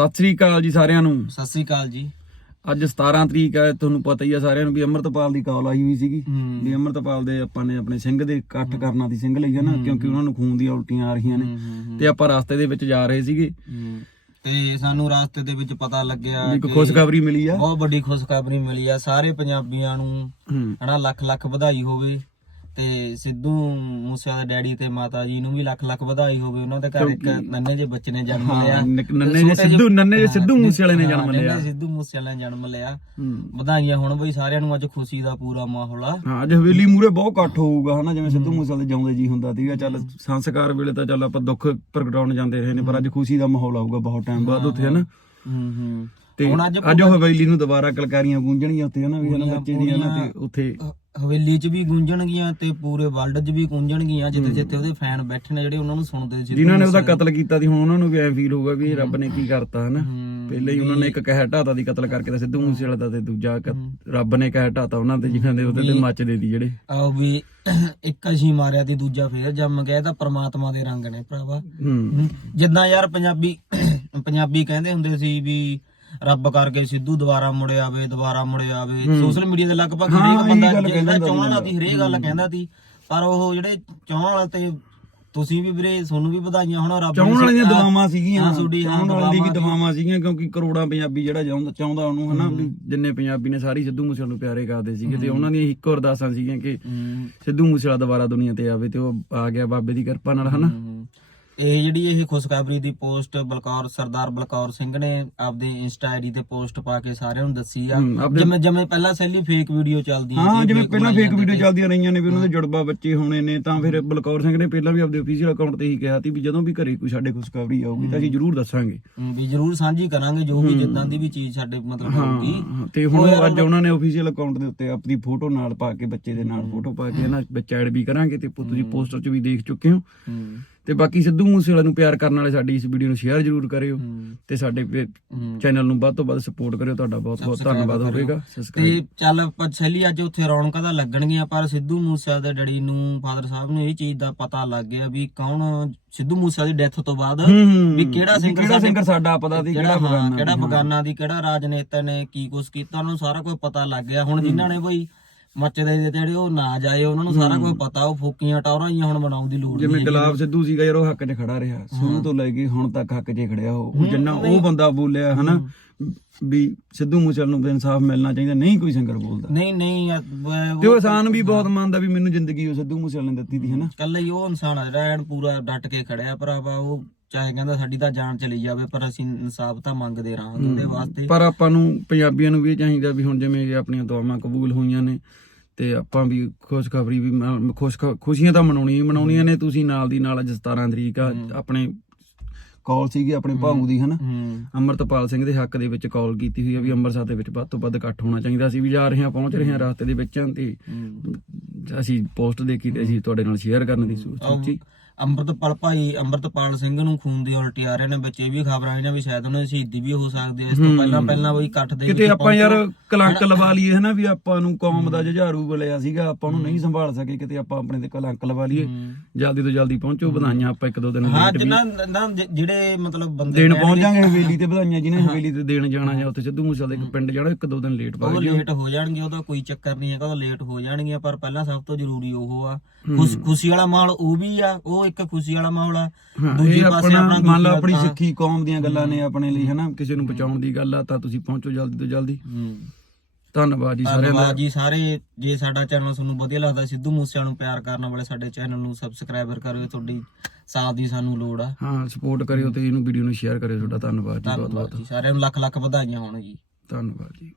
ਸਤਿ ਸ੍ਰੀ ਅਕਾਲ ਜੀ ਸਾਰਿਆਂ ਨੂੰ। ਸਤਿ ਸ੍ਰੀ ਅਕਾਲ ਜੀ। ਅੱਜ 17 ਤਰੀਕ ਹੈ ਤੁਹਾਨੂੰ ਪਤਾ ਹੀ ਆ ਸਾਰਿਆਂ ਨੂੰ ਵੀ ਅੰਮ੍ਰਿਤਪਾਲ ਦੀ ਕਾਲ ਆਈ ਹੋਈ ਸੀਗੀ। ਵੀ ਅੰਮ੍ਰਿਤਪਾਲ ਦੇ ਆਪਾਂ ਨੇ ਆਪਣੇ ਸਿੰਘ ਦੇ ਇਕੱਠ ਕਰਨਾ ਸੀ ਸਿੰਘ ਲਈ ਹਨਾ ਕਿਉਂਕਿ ਉਹਨਾਂ ਨੂੰ ਖੂਨ ਦੀਆਂ ਉਲਟੀਆਂ ਆ ਰਹੀਆਂ ਨੇ। ਤੇ ਆਪਾਂ ਰਸਤੇ ਦੇ ਵਿੱਚ ਜਾ ਰਹੇ ਸੀਗੇ। ਤੇ ਸਾਨੂੰ ਰਾਸਤੇ ਦੇ ਵਿੱਚ ਪਤਾ ਲੱਗਿਆ ਵੀ ਕੋਈ ਕਿ ਖੁਸ਼ਖਬਰੀ ਮਿਲੀ ਆ। ਬਹੁਤ ਵੱਡੀ ਖੁਸ਼ਖਬਰੀ ਮਿਲੀ ਆ। ਸਾਰੇ ਪੰਜਾਬੀਆਂ ਨੂੰ ਹਨਾ ਲੱਖ ਲੱਖ ਵਧਾਈ ਹੋਵੇ। ਤੇ ਸਿੱਧੂ ਮੂਸੇ ਦੇ ਡੈਡੀ ਤੇ ਮਾਤਾ ਜੀ ਨੂੰ ਵੀ ਲੱਖ ਲੱਖ ਵਧਾਈ ਹੋਵੇ ਉਹਨਾਂ ਦੇ ਘਰ ਇੱਕ ਨੰਨੇ ਜੇ ਬੱਚੇ ਨੇ ਜਨਮ ਲਿਆ। ਨੰਨੇ ਜੇ ਸਿੱਧੂ ਨੰਨੇ ਜੇ ਸਿੱਧੂ ਮੂਸੇ ਵਾਲੇ ਨੇ ਜਨਮ ਨੰਨੇ ਲਿਆ। ਸਿੱਧੂ ਮੂਸੇ ਵਾਲੇ ਨੇ ਜਨਮ ਲਿਆ। ਵਧਾਈਆਂ ਹੁਣ ਬਈ ਸਾਰਿਆਂ ਨੂੰ ਅੱਜ ਖੁਸ਼ੀ ਦਾ ਪੂਰਾ ਮਾਹੌਲ ਆ। ਹਾਂ ਅੱਜ ਹਵੇਲੀ ਮੂਰੇ ਬਹੁਤ ਇਕੱਠ ਹੋਊਗਾ ਹਨਾ ਜਿਵੇਂ ਸਿੱਧੂ ਮੂਸੇ ਵਾਲੇ ਜਾਉਂਦੇ ਜੀ ਹੁੰਦਾ ਸੀਗਾ ਚੱਲ ਸੰਸਕਾਰ ਵੇਲੇ ਤਾਂ ਚੱਲ ਆਪਾਂ ਦੁੱਖ ਪ੍ਰਗਟਾਉਣ ਜਾਂਦੇ ਰਹੇ ਨੇ ਪਰ ਅੱਜ ਖੁਸ਼ੀ ਦਾ ਮਾਹੌਲ ਆਊਗਾ ਬਹੁਤ ਟਾਈਮ ਬਾਅਦ ਉੱਥੇ ਹਨਾ। ਹੂੰ ਹੂੰ। ਤੇ ਹੁਣ ਅੱਜ ਹਵੇਲੀ ਨੂੰ ਦੁਬਾਰਾ ਕਲਕਾਰੀਆਂ ਗੂੰਜਣਗੀਆਂ ਉੱਥੇ ਹਨਾ ਵੀ ਹਨਾ ਬੱਚੇ ਦੀਆਂ ਹਨਾ ਤੇ ਉੱਥੇ ਹਵੇਲੀ 'ਚ ਵੀ ਗੂੰਜਣਗੀਆਂ ਤੇ ਪੂਰੇ ਵਰਲਡ 'ਚ ਵੀ ਗੂੰਜਣਗੀਆਂ ਜਿੱਥੇ ਜਿੱਥੇ ਉਹਦੇ ਫੈਨ ਬੈਠੇ ਨੇ ਜਿਹੜੇ ਉਹਨਾਂ ਨੂੰ ਸੁਣਦੇ ਸੀ ਜਿਨ੍ਹਾਂ ਨੇ ਉਹਦਾ ਕਤਲ ਕੀਤਾ ਸੀ ਹੁਣ ਉਹਨਾਂ ਨੂੰ ਵੀ ਐ ਫੀਲ ਹੋਊਗਾ ਵੀ ਰੱਬ ਨੇ ਕੀ ਕਰਤਾ ਹਨਾ। ਪਹਿਲੇ ਹੀ ਉਹਨਾਂ ਨੇ ਇੱਕ ਕਹਿ ਢਾਤਾ ਦੀ ਕਤਲ ਕਰਕੇ ਤਾਂ ਸਿੱਧੂ ਮੂਸੇ ਵਾਲਾ ਦਾ ਤੇ ਦੂਜਾ ਰੱਬ ਨੇ ਕਹਿ ਢਾਤਾ ਉਹਨਾਂ ਤੇ ਜਿਨ੍ਹਾਂ ਦੇ ਉਹਦੇ ਤੇ ਮੱਚਦੇ ਦੀ ਜਿਹੜੇ। ਆਹ ਵੀ ਇੱਕ ਅਸੀਂ ਮਾਰਿਆ ਤੇ ਦੂਜਾ ਫੇਰ ਜੰਮ ਗਿਆ ਤਾਂ ਪ੍ਰਮਾਤਮਾ ਦੇ ਰੰਗ ਨੇ ਭਰਾਵਾ। ਜਿੱਦਾਂ ਯਾਰ ਪੰਜਾਬੀ ਪੰਜਾਬੀ ਕਹਿੰਦੇ ਹੁੰਦੇ ਸੀ ਵੀ ਰੱਬ ਕਰਕੇ ਸਿੱਧੂ ਦੁਬਾਰਾ ਮੁੜ ਆਵੇ ਦੁਬਾਰਾ ਮੁੜ ਆਵੇ। ਸੋਸ਼ਲ ਮੀਡੀਆ ਤੇ ਲਗਭਗ ਹਰੇਕ ਬੰਦਾ ਕਹਿੰਦਾ ਚਾਹਣ ਸੀ ਹਰੇਕ ਗੱਲ ਕਹਿੰਦਾ ਸੀ। ਪਰ ਉਹ ਜਿਹੜੇ ਚਾਹਣ ਵਾਲਾ ਤੇ ਤੁਸੀਂ ਵੀ ਵੀਰੇ ਤੁਹਾਨੂੰ ਵੀ ਵਧਾਈਆਂ। ਹੁਣ ਰੱਬ ਚਾਹਣ ਵਾਲੀਆਂ ਦਵਾਵਾਂ ਸੀਗੀਆਂ। ਹਾਂ, ਤੁਹਾਡੀ ਹਾਂ ਵਾਲੀ ਦੀ ਵੀ ਦੁਆਵਾਂ ਸੀਗੀਆਂ ਕਿਉਂਕਿ ਕਰੋੜਾਂ ਪੰਜਾਬੀ ਜਿਹੜਾ ਚਾਹੁੰਦਾ ਚਾਹੁੰਦਾ ਉਹਨੂੰ ਹਨਾ ਵੀ ਜਿੰਨੇ ਪੰਜਾਬੀ ਨੇ ਸਾਰੀ ਸਿੱਧੂ ਮੂਸੇ ਨੂੰ ਪਿਆਰੇ ਕਰਦੇ ਸੀਗੇ ਤੇ ਉਹਨਾਂ ਦੀਆਂ ਇੱਕੋ ਅਰਦਾਸਾਂ ਸੀਗੀਆਂ ਕਿ। ਸਿੱਧੂ ਮੂਸੇਵਾਲਾ ਦੁਬਾਰਾ ਦੁਨੀਆ ਤੇ ਆਵੇ ਤੇ ਉਹ ਆ ਗਿਆ ਬਾਬੇ ਦੀ ਕਿਰਪਾ ਨਾਲ ਹਨਾ। ਇਹ ਜਿਹੜੀ ਇਹ ਖੁਸ਼ਖਬਰੀ ਦੀ ਪੋਸਟ ਬਲਕੌਰ ਸਰਦਾਰ ਬਲਕੌਰ ਸਿੰਘ ਨੇ ਆਪਦੇ ਇੰਸਟਾ ਆਈਡੀ ਤੇ ਪੋਸਟ ਪਾ ਕੇ ਸਾਰਿਆਂ ਨੂੰ ਦੱਸੀ ਆ। ਜਿਵੇਂ ਜਿਵੇਂ ਪਹਿਲਾਂ ਸੈਲੀ ਫੇਕ ਵੀਡੀਓ ਚੱਲਦੀਆਂ ਹਾਂ ਜਿਵੇਂ ਪਹਿਲਾਂ ਫੇਕ ਵੀਡੀਓ। ਚੱਲਦੀਆਂ ਰਹੀਆਂ ਨੇ ਵੀ ਉਹਨਾਂ ਦੇ ਜੁੜਵਾ ਬੱਚੇ ਹੋਣੇ ਨੇ ਤਾਂ ਫਿਰ ਬਲਕੌਰ ਸਿੰਘ ਨੇ ਪਹਿਲਾਂ ਵੀ ਆਪਦੇ ਅਫੀਸ਼ੀਅਲ ਅਕਾਊਂਟ ਤੇ ਹੀ ਕਿਹਾ ਸੀ ਵੀ ਜਦੋਂ ਵੀ ਘਰੇ ਕੋਈ ਸਾਡੇ ਖੁਸ਼ਖਬਰੀ ਆਊਗੀ ਤਾਂ ਅਸੀਂ ਜ਼ਰੂਰ ਦੱਸਾਂਗੇ। ਵੀ ਜਰੂਰ ਸਾਂਝੀ ਕਰਾਂਗੇ ਜੋ ਵੀ ਜਿੱਦਾਂ ਦੀ ਵੀ ਚੀਜ਼ ਸਾਡੇ ਮਤਲਬ ਹੋਊਗੀ। ਤੇ ਹੁਣ ਅੱਜ ਉਹਨਾਂ ਨੇ ਅਫੀਸ਼ੀਅਲ ਅਕਾਊਂਟ ਦੇ ਉੱਤੇ ਆਪਣੀ ਫੋਟੋ ਨਾਲ ਪਾ ਕੇ ਬੱਚੇ ਦੇ ਨਾਲ ਫੋਟੋ ਪਾ ਕੇ ਨਾ ਵਿੱਚ ਐਡ ਵੀ ਕਰਾਂਗੇ ਤੇ ਤੁਸੀਂ ਪੋਸਟਰ 'ਚ ਵੀ ਦੇਖ ਚੁੱਕੇ ਹੋ। ਤੇ ਬਾਕੀ ਸਿੱਧੂ ਮੂਸੇਵਾਲੇ ਨੂੰ ਪਿਆਰ ਕਰਨ ਵਾਲੇ ਸਾਡੀ ਇਸ ਵੀਡੀਓ ਨੂੰ ਸ਼ੇਅਰ ਜ਼ਰੂਰ ਕਰਿਓ ਤੇ ਸਾਡੇ। ਚੈਨਲ ਨੂੰ ਵੱਧ ਤੋਂ ਵੱਧ ਸਪੋਰਟ ਕਰਿਓ ਤੁਹਾਡਾ ਬਹੁਤ ਬਹੁਤ ਧੰਨਵਾਦ ਹੋਵੇਗਾ। ਤੇ ਚੱਲ ਪਛਲੀ ਅੱਜ ਉੱਥੇ ਰੌਣਕਾਂ ਤਾਂ ਲੱਗਣਗੀਆਂ ਪਰ ਸਿੱਧੂ ਮੂਸਾ ਦੇ ਡੈਡੀ ਨੂੰ ਫਾਦਰ ਸਾਹਿਬ ਨੂੰ ਇਹ ਚੀਜ਼ ਦਾ ਪਤਾ ਲੱਗ ਗਿਆ ਵੀ ਕੌਣ ਸਿੱਧੂ ਮੂਸਾ ਦੀ ਡੈਥ ਤੋਂ ਬਾਅਦ ਵੀ ਕਿਹੜਾ ਸਿੰਗਰ ਕਿਹੜਾ ਸਿੰਗਰ ਸਾਡਾ ਪਤਾ ਸੀ ਕਿਹੜਾ ਬਗਾਨਾ ਕਿਹੜਾ ਬਗਾਨਾ ਦੀ ਕਿਹੜਾ ਰਾਜਨੇਤਾ ਨੇ ਕੀ ਕੁਛ ਕੀਤਾ ਉਹਨੂੰ ਸਾਰਾ ਕੁਝ ਪਤਾ ਲੱਗ ਗਿਆ। ਹੁਣ ਜਿਨ੍ਹਾਂ ਨੇ ਬਈ ਮੱਚਦੇ ਦੇ ਜਿਹੜੇ ਉਹ ਨਾ ਜਾਏ ਉਹਨਾਂ ਨੂੰ ਸਾਰਾ ਕੁਝ ਪਤਾ ਉਹ ਫੋਕੀਆਂ ਟੌਰਾਂ ਹੀ ਹੁਣ ਬਣਾਉਣ ਦੀ ਲੋੜ ਜਿਵੇਂ ਨਹੀਂ ਗੁਲਾਬ ਸਿੱਧੂ ਸੀਗਾ ਯਾਰ ਉਹ ਹੱਕ 'ਚ ਖੜਾ ਰਿਹਾ। ਸ਼ੁਰੂ ਤੋਂ ਲੈ ਕੇ ਹੁਣ ਤੱਕ ਹੱਕ 'ਚ ਖੜਿਆ ਉਹ। ਜਿੰਨਾ ਉਹ ਬੰਦਾ ਬੋਲਿਆ ਹਨਾ ਵੀ ਸਿੱਧੂ ਮੂਸੇਵਾਲੇ ਨੂੰ ਇਨਸਾਫ ਮਿਲਣਾ ਚਾਹੀਦਾ ਨਹੀਂ ਕੋਈ ਸਿੰਗਰ ਬੋਲਦਾ। ਨਹੀਂ ਨਹੀਂ ਤੇ ਉਹ ਆਸਾਨ ਵੀ ਬਹੁਤ ਮੰਨਦਾ ਵੀ ਮੈਨੂੰ ਜ਼ਿੰਦਗੀ ਉਹ ਸਿੱਧੂ ਮੂਸੇਵਾਲੇ ਨੇ ਦਿੱਤੀ ਦੀ ਹਨਾ। ਕੱਲਾ ਹੀ ਉਹ ਇਨਸਾਨ ਆ ਜਿਹੜਾ ਐਨ ਪੂਰਾ ਡਟ ਕੇ ਖੜਿਆ ਭਰਾਵਾ ਉਹ ਚਾਹੇ ਕਹਿੰਦਾ ਸਾਡੀ ਤਾਂ ਜਾਨ ਚਲੀ ਜਾਵੇ ਪਰ ਅਸੀਂ ਇਨਸਾਫ ਤਾਂ ਮੰਗਦੇ ਰਹਾਂਗੇ ਉਹਦੇ ਵਾਸਤੇ। ਪਰ ਆਪਾਂ ਨੂੰ ਪੰਜਾਬੀਆਂ ਨੂੰ ਵੀ ਇਹ ਚਾਹੀਦਾ ਵੀ ਹੁਣ ਜਿਵੇਂ ਇਹ ਆਪਣੀਆਂ ਦੁਆਵਾਂ ਕਬੂਲ ਹੋਈਆਂ ਨੇ ਤੇ ਆਪਾਂ ਵੀ ਖੁਸ਼ਖਬਰੀ ਵੀ ਖੁਸ਼ ਖੁਸ਼ੀਆਂ ਤਾਂ ਮਨਾਉਣੀਆਂ ਹੀ ਮਨਾਉਣੀਆਂ ਨੇ ਤੁਸੀਂ ਨਾਲ ਦੀ ਨਾਲ ਅੱਜ 17 ਤਰੀਕ ਆ ਆਪਣੇ ਕਾਲ ਸੀਗੀ ਆਪਣੇ ਭਾਊ ਦੀ ਹਨਾ? ਹੂੰ। ਅਮਰਤਪਾਲ ਸਿੰਘ ਦੇ ਹੱਕ ਦੇ ਵਿੱਚ ਕਾਲ ਕੀਤੀ ਹੋਈ ਆ ਵੀ ਅੰਮ੍ਰਿਤਸਰ ਦੇ ਵਿੱਚ ਵੱਧ ਤੋਂ ਵੱਧ ਇਕੱਠ ਹੋਣਾ ਚਾਹੀਦਾ। ਅਸੀਂ ਵੀ ਜਾ ਰਹੇ ਹਾਂ ਪਹੁੰਚ ਰਹੇ ਹਾਂ ਰਸਤੇ ਦੇ ਵਿੱਚ ਤੇ ਹੂੰ। ਅਸੀਂ ਪੋਸਟ ਦੇਖੀ ਤੇ ਅਸੀਂ ਤੁਹਾਡੇ ਨਾਲ ਸ਼ੇਅਰ ਕਰਨ ਦੀ ਸੋਚ ਸੋਚੀ। ਅੰਮ੍ਰਿਤਪਾਲ ਭਾਈ ਅੰਮ੍ਰਿਤਪਾਲ ਸਿੰਘ ਨੂੰ ਖੂਨ ਦੀ ਉਲਟੀ ਆ ਰਹੇ ਨੇ ਬੱਚੇ ਵੀ ਖਬਰਾਂ ਆਈਆਂ ਵੀ ਸ਼ਾਇਦ ਉਹਨਾਂ ਦੀ ਸ਼ਹੀਦੀ ਵੀ ਹੋ ਸਕਦੀ ਹੈ। ਇਸ ਤੋਂ ਪਹਿਲਾਂ ਪਹਿਲਾਂ ਬਈ ਇਕੱਠ ਦੇ ਕਿਤੇ ਆਪਾਂ ਯਾਰ ਕਲੰਕ ਲਵਾ ਲਈਏ ਹਨਾ ਵੀ ਆਪਾਂ ਨੂੰ ਕੌਮ ਦਾ ਜੁਝਾਰੂ ਬਲਿਆ ਸੀਗਾ ਆਪਾਂ ਨੂੰ ਨਹੀਂ ਸੰਭਾਲ ਸਕੇ ਕਿਤੇ ਆਪਾਂ ਆਪਣੇ ਤੇ ਕਲੰਕ ਲਵਾ ਲਈਏ। ਜਲਦੀ ਤੋਂ ਜਲਦੀ ਪਹੁੰਚੋ ਵਧਾਈਆਂ ਆਪਾਂ ਇੱਕ ਦੋ ਦਿਨ ਹਾਂ ਜਿਨ੍ਹਾਂ ਜਿਹੜੇ ਮਤਲਬ ਬੰਦੇ ਦੇਣ ਪਹੁੰਚ ਜਾਾਂਗੇ ਹਵੇਲੀ ਤੇ ਵਧਾਈਆਂ ਜਿਹਨੇ ਹਵੇਲੀ ਤੇ ਦੇਣ ਜਾਣਾ ਜਾਂ ਉੱਥੇ ਸਿੱਧੂ ਮੂਸੇਵਾਲੇ ਦੇ ਇੱਕ ਪਿੰਡ ਜਾਣਾ ਇੱਕ ਦੋ ਦਿਨ ਲੇਟ ਪਾ ਉਹ ਲੇਟ ਹੋ ਜਾਣਗੇ ਉਹਦਾ ਕੋਈ ਚੱਕਰ ਨਹੀਂ ਹੈਗਾ ਉਹ ਲੇਟ ਹੋ ਜਾਣਗੀਆਂ ਪਰ ਪਹਿਲਾਂ ਸਭ ਤੋਂ ਜ਼ਰੂਰੀ ਉਹ ਆ। ਖੁਸ਼ ਵਾਲਾ ਮਾਹੌਲ ਉਹ ਵੀ ਆ ਉਹ ਇੱਕ ਖੁਸ਼ੀ ਵਾਲਾ ਮਾਹੌਲ ਆ ਦੂਜੇ ਪਾਸੇ ਆਪਣਾ ਮੰਨ ਲਓ ਆਪਣੀ ਸਿੱਖੀ ਕੌਮ ਦੀਆਂ ਗੱਲਾਂ ਨੇ ਆਪਣੇ ਲਈ ਹਨਾ? ਕਿਸੇ ਨੂੰ ਬਚਾਉਣ ਦੀ ਗੱਲ ਆ ਤਾਂ ਤੁਸੀਂ ਪਹੁੰਚੋ ਜਲਦੀ ਤੋਂ ਜਲਦੀ। ਧੰਨਵਾਦ ਜੀ ਸਾਰਿਆਂ ਦਾ। ਧੰਨਵਾਦ ਜੀ ਸਾਰੇ। ਜੇ ਸਾਡਾ ਚੈਨਲ ਤੁਹਾਨੂੰ ਵਧੀਆ ਲੱਗਦਾ ਸਿੱਧੂ ਮੂਸੇਵਾਲੇ ਨੂੰ ਪਿਆਰ ਕਰਨ ਵਾਲੇ ਸਾਡੇ ਚੈਨਲ ਨੂੰ ਸਬਸਕ੍ਰਾਈਬਰ ਕਰਿਓ ਤੁਹਾਡੀ ਸਾਥ ਦੀ ਸਾਨੂੰ ਲੋੜ ਆ। ਹਾਂ ਸਪੋਰਟ ਕਰਿਓ ਤੇ ਇਹਨੂੰ ਵੀਡੀਓ ਨੂੰ ਸ਼ੇਅਰ ਕਰਿਓ ਤੁਹਾਡਾ ਧੰਨਵਾਦ ਜੀ ਬਹੁਤ ਬਹੁਤ ਸਾਰਿਆਂ ਨੂੰ ਲੱਖ ਲੱਖ ਵਧਾਈਆਂ ਹੋਣ ਜੀ। ਧੰਨਵਾਦ ਜੀ।